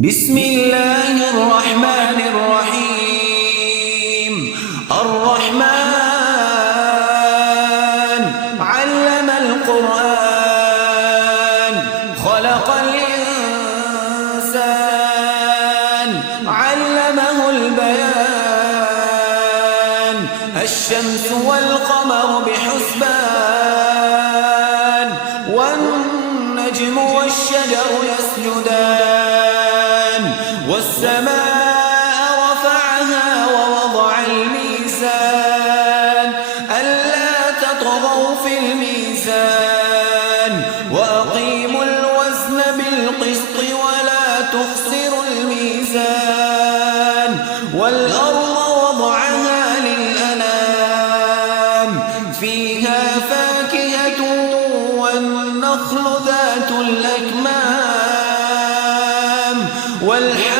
بسم الله الرحمن الرحيم الرحمن علم القرآن خلق الإنسان علمه البيان الشمس والقمر بحسبان والنجم والشجر يسجدان والسماء رفعها ووضع الميزان ألا تطغوا في الميزان وأقيموا الوزن بالقسط ولا تخسروا الميزان والأرض وضعها للأنام فيها فاكهة والنخل ذات الأكمام والحب